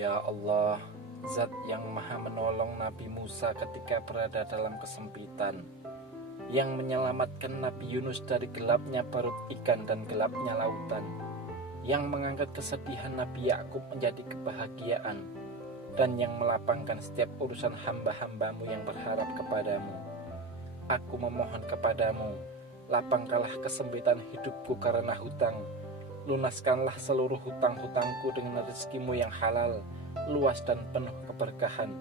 Ya Allah, Zat yang maha menolong Nabi Musa ketika berada dalam kesempitan, yang menyelamatkan Nabi Yunus dari gelapnya perut ikan dan gelapnya lautan, yang mengangkat kesedihan Nabi Yakub menjadi kebahagiaan, dan yang melapangkan setiap urusan hamba-hambamu yang berharap kepadamu. Aku memohon kepadamu, lapangkanlah kesempitan hidupku karena hutang. Lunaskanlah seluruh hutang-hutangku dengan rezekimu yang halal, luas dan penuh keberkahan.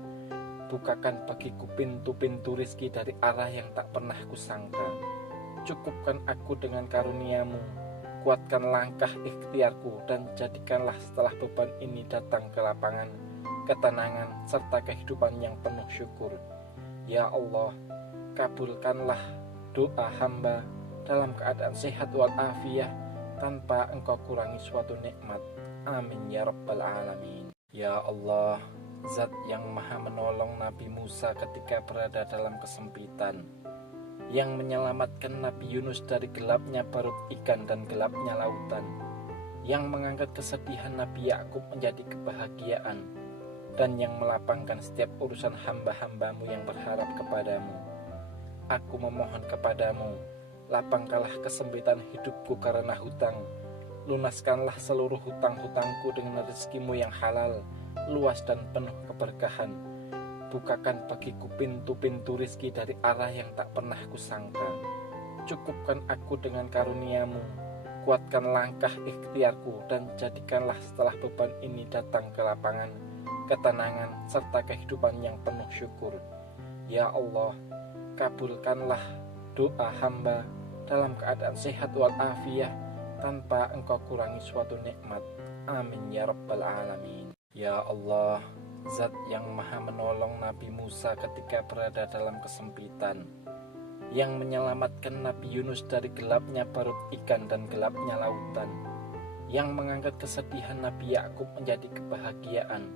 Bukakan bagiku pintu-pintu rizki dari arah yang tak pernah kusangka. Cukupkan aku dengan karuniamu, kuatkan langkah ikhtiarku, dan jadikanlah setelah beban ini datang ke lapangan, ketenangan, serta kehidupan yang penuh syukur. Ya Allah, kabulkanlah doa hamba dalam keadaan sehat walafiat, tanpa engkau kurangi suatu nikmat. Amin ya rabbal alamin. Ya Allah, Zat yang maha menolong Nabi Musa ketika berada dalam kesempitan, yang menyelamatkan Nabi Yunus dari gelapnya perut ikan dan gelapnya lautan, yang mengangkat kesedihan Nabi Yakub menjadi kebahagiaan, dan yang melapangkan setiap urusan hamba-hambamu yang berharap kepadamu. Aku memohon kepadamu, lapangkanlah kesempitan hidupku karena hutang. Lunaskanlah seluruh hutang-hutangku dengan rezekimu yang halal, luas dan penuh keberkahan. Bukakan bagiku pintu-pintu rizki dari arah yang tak pernah kusangka. Cukupkan aku dengan karuniamu, kuatkan langkah ikhtiarku, dan jadikanlah setelah beban ini datang ke lapangan, ketenangan, serta kehidupan yang penuh syukur. Ya Allah, kabulkanlah doa hamba dalam keadaan sehat walafiat, tanpa engkau kurangi suatu nikmat. Amin ya rabbal alamin. Ya Allah, Zat yang maha menolong Nabi Musa ketika berada dalam kesempitan, yang menyelamatkan Nabi Yunus dari gelapnya perut ikan dan gelapnya lautan, yang mengangkat kesedihan Nabi Yakub menjadi kebahagiaan,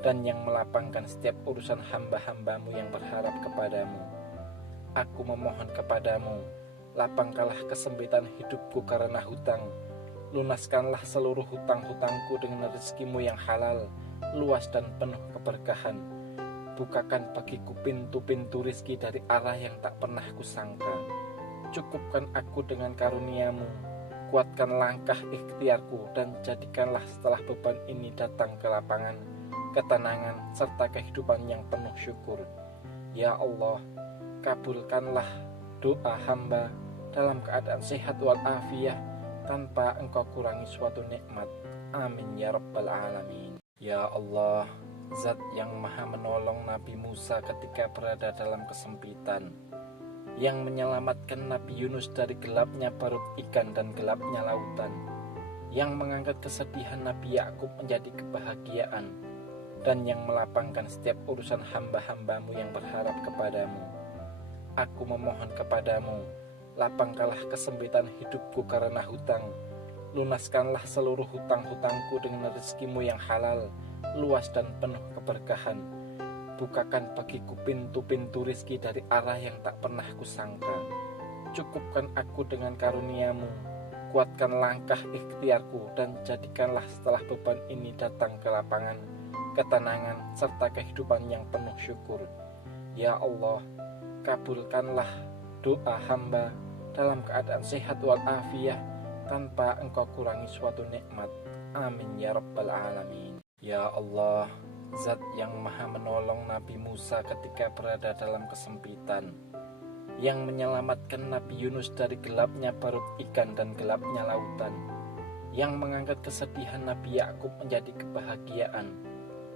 dan yang melapangkan setiap urusan hamba-hambamu yang berharap kepadamu. Aku memohon kepadamu, lapangkanlah kesempitan hidupku karena hutang. Lunaskanlah seluruh hutang-hutangku dengan rezekimu yang halal, luas dan penuh keberkahan. Bukakan bagiku pintu-pintu rizki dari arah yang tak pernah kusangka. Cukupkan aku dengan karuniamu, kuatkan langkah ikhtiarku, dan jadikanlah setelah beban ini datang ke lapangan, ketenangan, serta kehidupan yang penuh syukur. Ya Allah, kabulkanlah doa hamba dalam keadaan sehat walafiat, tanpa engkau kurangi suatu nikmat. Amin ya rabbal alamin. Ya Allah, Zat yang maha menolong Nabi Musa ketika berada dalam kesempitan, yang menyelamatkan Nabi Yunus dari gelapnya perut ikan dan gelapnya lautan, yang mengangkat kesedihan Nabi Yakub menjadi kebahagiaan, dan yang melapangkan setiap urusan hamba-hambamu yang berharap kepadamu. Aku memohon kepadamu, lapangkanlah kesempitan hidupku karena hutang. Lunaskanlah seluruh hutang-hutangku dengan rezekimu yang halal, luas dan penuh keberkahan. Bukakan bagiku pintu-pintu rizki dari arah yang tak pernah kusangka. Cukupkan aku dengan karuniamu, kuatkan langkah ikhtiarku, dan jadikanlah setelah beban ini datang ke lapangan, ketenangan, serta kehidupan yang penuh syukur. Ya Allah, kabulkanlah doa hamba dalam keadaan sehat walafiat, tanpa engkau kurangi suatu nikmat. Amin ya rabbal alamin. Ya Allah, Zat yang maha menolong Nabi Musa ketika berada dalam kesempitan, yang menyelamatkan Nabi Yunus dari gelapnya perut ikan dan gelapnya lautan, yang mengangkat kesedihan Nabi Yakub menjadi kebahagiaan,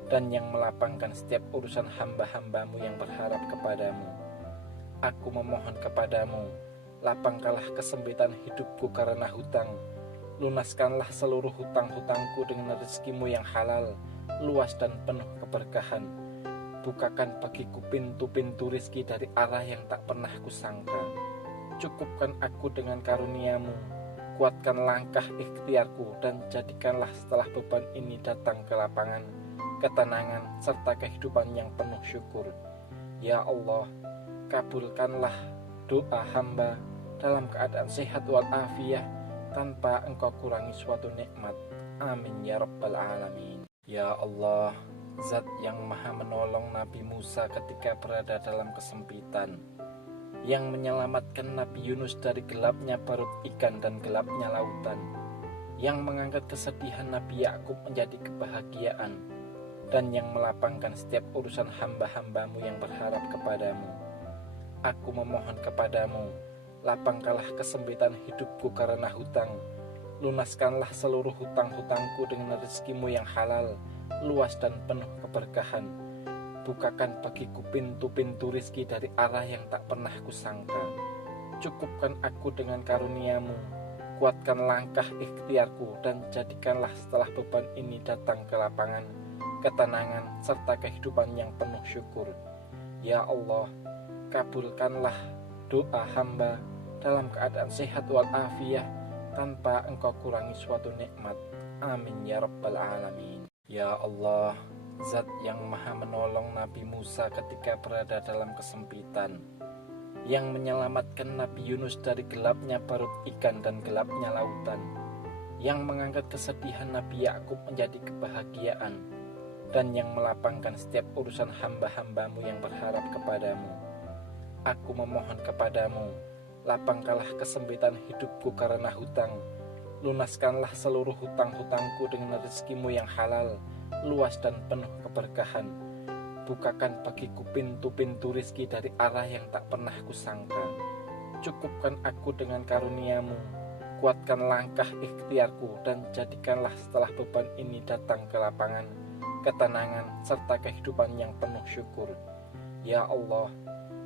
dan yang melapangkan setiap urusan hamba-hambamu yang berharap kepadamu. Aku memohon kepadamu, lapangkanlah kesempitan hidupku karena hutang. Lunaskanlah seluruh hutang-hutangku dengan rezekimu yang halal, luas dan penuh keberkahan. Bukakan bagiku pintu-pintu rizki dari arah yang tak pernah kusangka. Cukupkan aku dengan karuniamu, kuatkan langkah ikhtiarku, dan jadikanlah setelah beban ini datang ke lapangan, ketenangan, serta kehidupan yang penuh syukur. Ya Allah, kabulkanlah doa hamba dalam keadaan sehat walafiat, tanpa engkau kurangi suatu nikmat. Amin ya rabbal alamin. Ya Allah, Zat yang maha menolong Nabi Musa ketika berada dalam kesempitan, yang menyelamatkan Nabi Yunus dari gelapnya perut ikan dan gelapnya lautan, yang mengangkat kesedihan Nabi Yakub menjadi kebahagiaan, dan yang melapangkan setiap urusan hamba-hambamu yang berharap kepadamu. Aku memohon kepadamu, lapangkanlah kesempitan hidupku karena hutang. Lunaskanlah seluruh hutang-hutangku dengan rezekimu yang halal, luas dan penuh keberkahan. Bukakan bagiku pintu-pintu rizki dari arah yang tak pernah kusangka. Cukupkan aku dengan karuniamu, kuatkan langkah ikhtiarku, dan jadikanlah setelah beban ini datang ke lapangan, ketenangan, serta kehidupan yang penuh syukur. Ya Allah, kabulkanlah doa hamba dalam keadaan sehat walafiat, tanpa engkau kurangi suatu nikmat. Amin ya rabbal alamin. Ya Allah, Zat yang maha menolong Nabi Musa ketika berada dalam kesempitan, yang menyelamatkan Nabi Yunus dari gelapnya perut ikan dan gelapnya lautan, yang mengangkat kesedihan Nabi Yakub menjadi kebahagiaan, dan yang melapangkan setiap urusan hamba-hambamu yang berharap kepadamu. Aku memohon kepadamu, lapangkanlah kesempitan hidupku karena hutang. Lunaskanlah seluruh hutang-hutangku dengan rezekimu yang halal, luas dan penuh keberkahan. Bukakan bagiku pintu-pintu rizki dari arah yang tak pernah kusangka. Cukupkan aku dengan karuniamu, kuatkan langkah ikhtiarku, dan jadikanlah setelah beban ini datang ke lapangan, ketenangan, serta kehidupan yang penuh syukur. Ya Allah,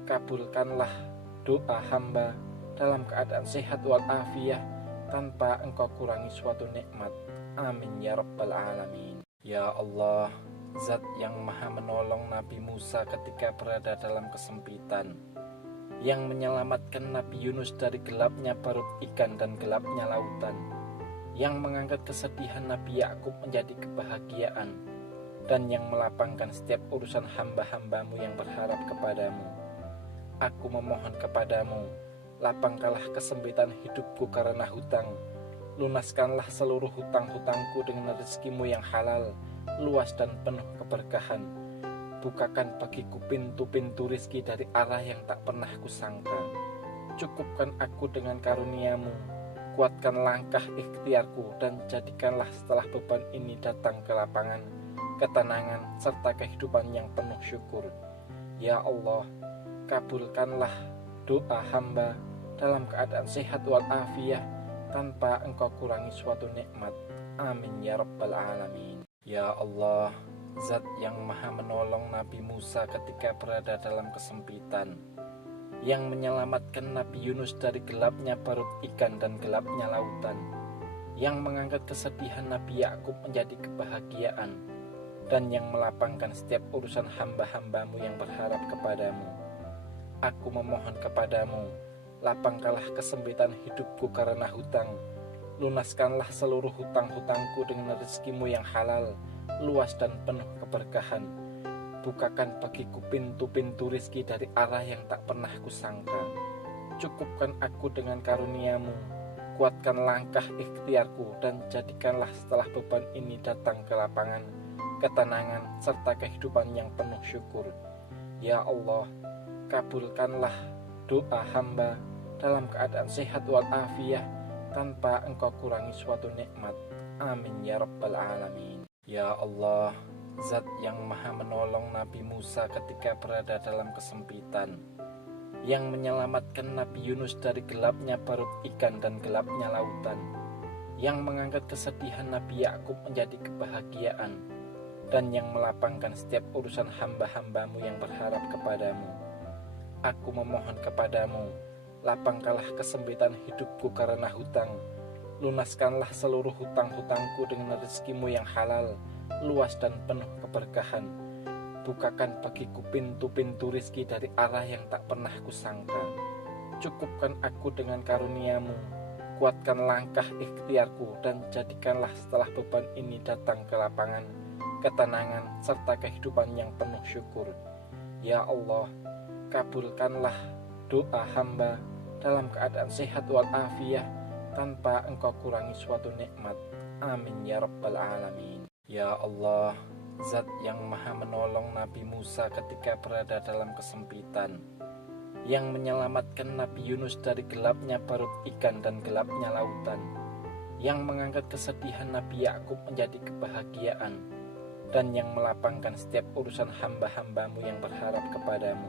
kabulkanlah doa hamba dalam keadaan sehat walafiat, tanpa engkau kurangi suatu nikmat. Amin ya rabbal alamin. Ya Allah, Zat yang maha menolong Nabi Musa ketika berada dalam kesempitan, yang menyelamatkan Nabi Yunus dari gelapnya perut ikan dan gelapnya lautan, yang mengangkat kesedihan Nabi Yakub menjadi kebahagiaan, dan yang melapangkan setiap urusan hamba-hambamu yang berharap kepadamu. Aku memohon kepadamu, lapangkanlah kesempitan hidupku karena hutang. Lunaskanlah seluruh hutang-hutangku dengan rezekimu yang halal, luas dan penuh keberkahan. Bukakan bagiku pintu-pintu rizki dari arah yang tak pernah kusangka. Cukupkan aku dengan karuniamu, kuatkan langkah ikhtiarku, dan jadikanlah setelah beban ini datang ke lapangan, ketenangan, serta kehidupan yang penuh syukur. Ya Allah, kabulkanlah doa hamba dalam keadaan sehat walafiat, tanpa engkau kurangi suatu nikmat. Amin ya rabbal alamin. Ya Allah, Zat yang maha menolong Nabi Musa ketika berada dalam kesempitan, yang menyelamatkan Nabi Yunus dari gelapnya perut ikan dan gelapnya lautan, yang mengangkat kesedihan Nabi Yakub menjadi kebahagiaan, dan yang melapangkan setiap urusan hamba-hambamu yang berharap kepadamu. Aku memohon kepadamu, lapangkanlah kesempitan hidupku karena hutang. Lunaskanlah seluruh hutang-hutangku dengan rezekimu yang halal, luas dan penuh keberkahan. Bukakan bagiku pintu-pintu rizki dari arah yang tak pernah kusangka. Cukupkan aku dengan karuniamu, kuatkan langkah ikhtiarku, dan jadikanlah setelah beban ini datang ke lapangan, ketenangan, serta kehidupan yang penuh syukur. Ya Allah, kabulkanlah doa hamba dalam keadaan sehat walafiat, tanpa engkau kurangi suatu nikmat. Amin ya rabbal alamin. Ya Allah, Zat yang maha menolong Nabi Musa ketika berada dalam kesempitan, yang menyelamatkan Nabi Yunus dari gelapnya perut ikan dan gelapnya lautan, yang mengangkat kesedihan Nabi Yakub menjadi kebahagiaan, dan yang melapangkan setiap urusan hamba-hambamu yang berharap kepadamu. Aku memohon kepadamu, lapangkanlah kesempitan hidupku karena hutang. Lunaskanlah seluruh hutang-hutangku dengan rezekimu yang halal, luas dan penuh keberkahan. Bukakan bagiku pintu-pintu rizki dari arah yang tak pernah kusangka. Cukupkan aku dengan karuniamu, kuatkan langkah ikhtiarku, dan jadikanlah setelah beban ini datang ke lapangan, ketenangan, serta kehidupan yang penuh syukur. Ya Allah, kabulkanlah doa hamba dalam keadaan sehat walafiat, tanpa engkau kurangi suatu nikmat. Amin ya rabbal alamin. Ya Allah, Zat yang maha menolong Nabi Musa ketika berada dalam kesempitan, yang menyelamatkan Nabi Yunus dari gelapnya perut ikan dan gelapnya lautan, yang mengangkat kesedihan Nabi Yakub menjadi kebahagiaan, dan yang melapangkan setiap urusan hamba-hambamu yang berharap kepadamu.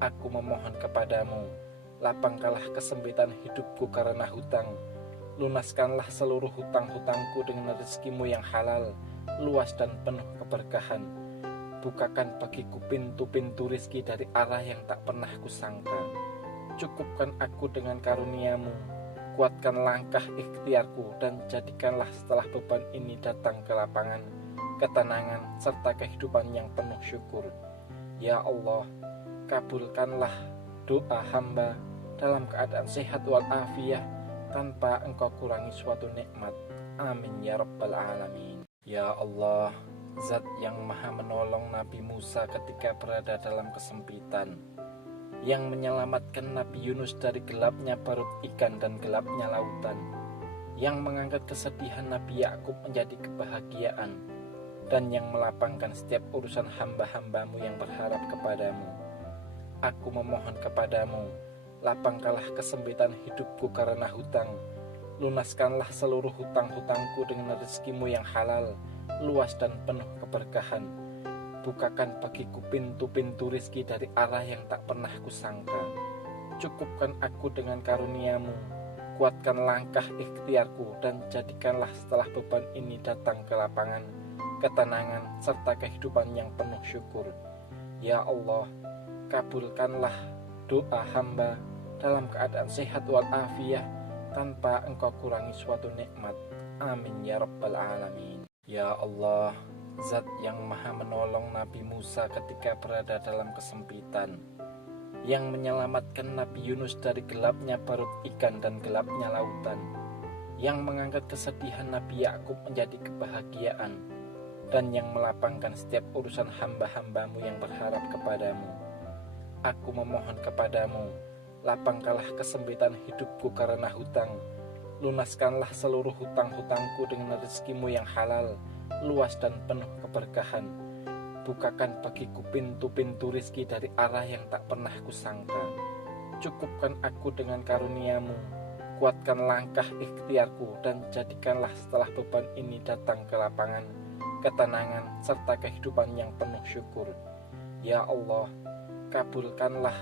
Aku memohon kepadamu, lapangkanlah kesempitan hidupku karena hutang, lunaskanlah seluruh hutang-hutangku dengan rezekimu yang halal, luas dan penuh keberkahan. Bukakan bagiku pintu-pintu rizki dari arah yang tak pernah kusangka. Cukupkan aku dengan karuniamu, kuatkan langkah ikhtiarku, dan jadikanlah setelah beban ini datang ke lapangan, ketenangan, serta kehidupan yang penuh syukur. Ya Allah, kabulkanlah doa hamba dalam keadaan sehat walafiat tanpa engkau kurangi suatu nikmat. Amin ya rabbal alamin. Ya Allah, Zat yang maha menolong Nabi Musa ketika berada dalam kesempitan, yang menyelamatkan Nabi Yunus dari gelapnya perut ikan dan gelapnya lautan, yang mengangkat kesedihan Nabi Yakub menjadi kebahagiaan, dan yang melapangkan setiap urusan hamba-hambamu yang berharap kepadamu. Aku memohon kepadamu, lapangkanlah kesempitan hidupku karena hutang, lunaskanlah seluruh hutang-hutangku dengan rezekimu yang halal, luas dan penuh keberkahan. Bukakan bagiku pintu-pintu rizki dari arah yang tak pernah kusangka. Cukupkan aku dengan karuniamu, kuatkan langkah ikhtiarku, dan jadikanlah setelah beban ini datang ke lapangan, ketenangan, serta kehidupan yang penuh syukur. Ya Allah, kabulkanlah doa hamba dalam keadaan sehat walafiat tanpa engkau kurangi suatu nikmat. Amin ya rabbal alamin. Ya Allah, Zat yang maha menolong Nabi Musa ketika berada dalam kesempitan, yang menyelamatkan Nabi Yunus dari gelapnya perut ikan dan gelapnya lautan, yang mengangkat kesedihan Nabi Yakub menjadi kebahagiaan, dan yang melapangkan setiap urusan hamba-hambamu yang berharap kepadamu. Aku memohon kepadamu, lapangkanlah kesempitan hidupku karena hutang, lunaskanlah seluruh hutang-hutangku dengan rezekimu yang halal, luas dan penuh keberkahan. Bukakan bagiku pintu-pintu rizki dari arah yang tak pernah kusangka. Cukupkan aku dengan karuniamu, kuatkan langkah ikhtiarku, dan jadikanlah setelah beban ini datang ke lapangan, ketenangan, serta kehidupan yang penuh syukur. Ya Allah, kabulkanlah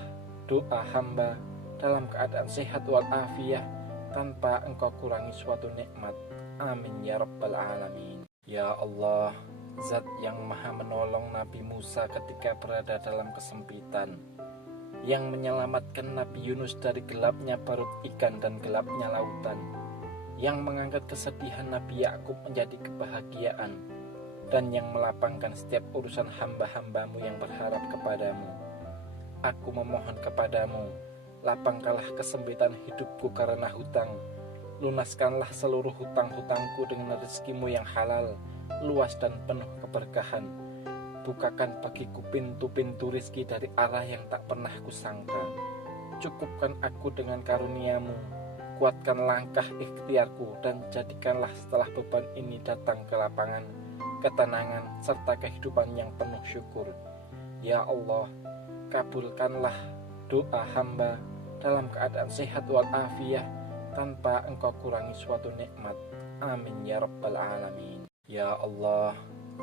doa hamba dalam keadaan sehat walafiat tanpa engkau kurangi suatu nikmat. Amin ya rabbal alamin. Ya Allah, Zat yang maha menolong Nabi Musa ketika berada dalam kesempitan, yang menyelamatkan Nabi Yunus dari gelapnya perut ikan dan gelapnya lautan, yang mengangkat kesedihan Nabi Yakub menjadi kebahagiaan, dan yang melapangkan setiap urusan hamba-hambamu yang berharap kepadamu. Aku memohon kepadamu, lapangkanlah kesempitan hidupku karena hutang, lunaskanlah seluruh hutang-hutangku dengan rezekimu yang halal, luas dan penuh keberkahan. Bukakan bagiku pintu-pintu rizki dari arah yang tak pernah kusangka. Cukupkan aku dengan karuniamu, kuatkan langkah ikhtiarku, dan jadikanlah setelah beban ini datang ke lapangan, ketenangan, serta kehidupan yang penuh syukur. Ya Allah, kabulkanlah doa hamba dalam keadaan sehat walafiat tanpa engkau kurangi suatu nikmat. Amin ya rabbal alamin. Ya Allah,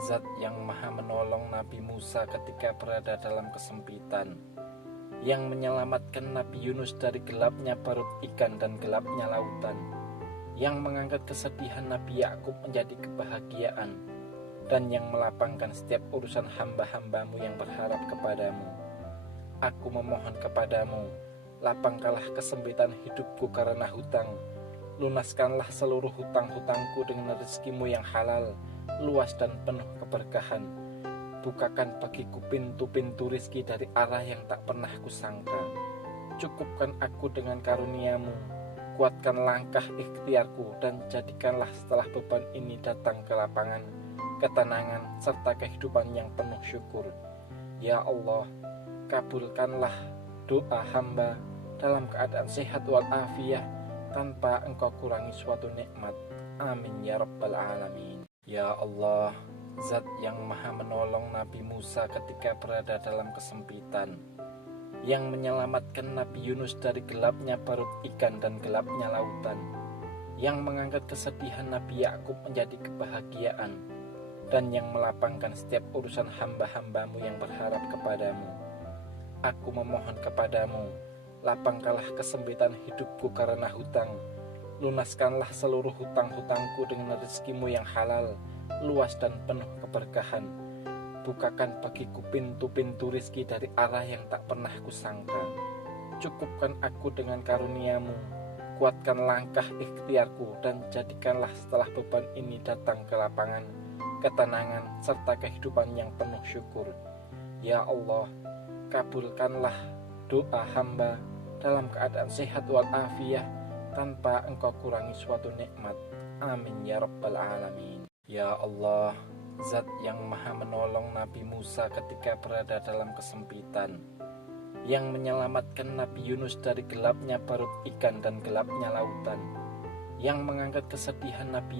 Zat yang maha menolong Nabi Musa ketika berada dalam kesempitan, yang menyelamatkan Nabi Yunus dari gelapnya perut ikan dan gelapnya lautan, yang mengangkat kesedihan Nabi Yakub menjadi kebahagiaan, dan yang melapangkan setiap urusan hamba-hambamu yang berharap kepadamu. Aku memohon kepadamu, lapangkanlah kesempitan hidupku karena hutang, lunaskanlah seluruh hutang-hutangku dengan rezekimu yang halal, luas dan penuh keberkahan. Bukakan bagiku pintu-pintu rizki dari arah yang tak pernah kusangka. Cukupkan aku dengan karuniamu, kuatkan langkah ikhtiarku, dan jadikanlah setelah beban ini datang ke lapangan, ketenangan, serta kehidupan yang penuh syukur. Ya Allah, kabulkanlah doa hamba dalam keadaan sehat walafiat tanpa engkau kurangi suatu nikmat. Amin ya rabbal alamin. Ya Allah, Zat yang maha menolong Nabi Musa ketika berada dalam kesempitan, yang menyelamatkan Nabi Yunus dari gelapnya perut ikan dan gelapnya lautan, yang mengangkat kesedihan Nabi Yakub menjadi kebahagiaan, dan yang melapangkan setiap urusan hamba-hambamu yang berharap kepadamu. Aku memohon kepadamu, lapangkanlah kesempitan hidupku karena hutang, lunaskanlah seluruh hutang-hutangku dengan rezekimu yang halal, luas dan penuh keberkahan. Bukakan bagiku pintu-pintu rizki dari arah yang tak pernah kusangka. Cukupkan aku dengan karuniamu, kuatkan langkah ikhtiarku, dan jadikanlah setelah beban ini datang ke lapangan, ketenangan, serta kehidupan yang penuh syukur. Ya Allah, kabulkanlah doa hamba dalam keadaan sehat walafiat, tanpa engkau kurangi suatu nikmat. Amin ya rabbal alamin. Ya Allah, Zat yang maha menolong Nabi Musa ketika berada dalam kesempitan, yang menyelamatkan Nabi Yunus dari gelapnya perut ikan dan gelapnya lautan, yang mengangkat kesedihan Nabi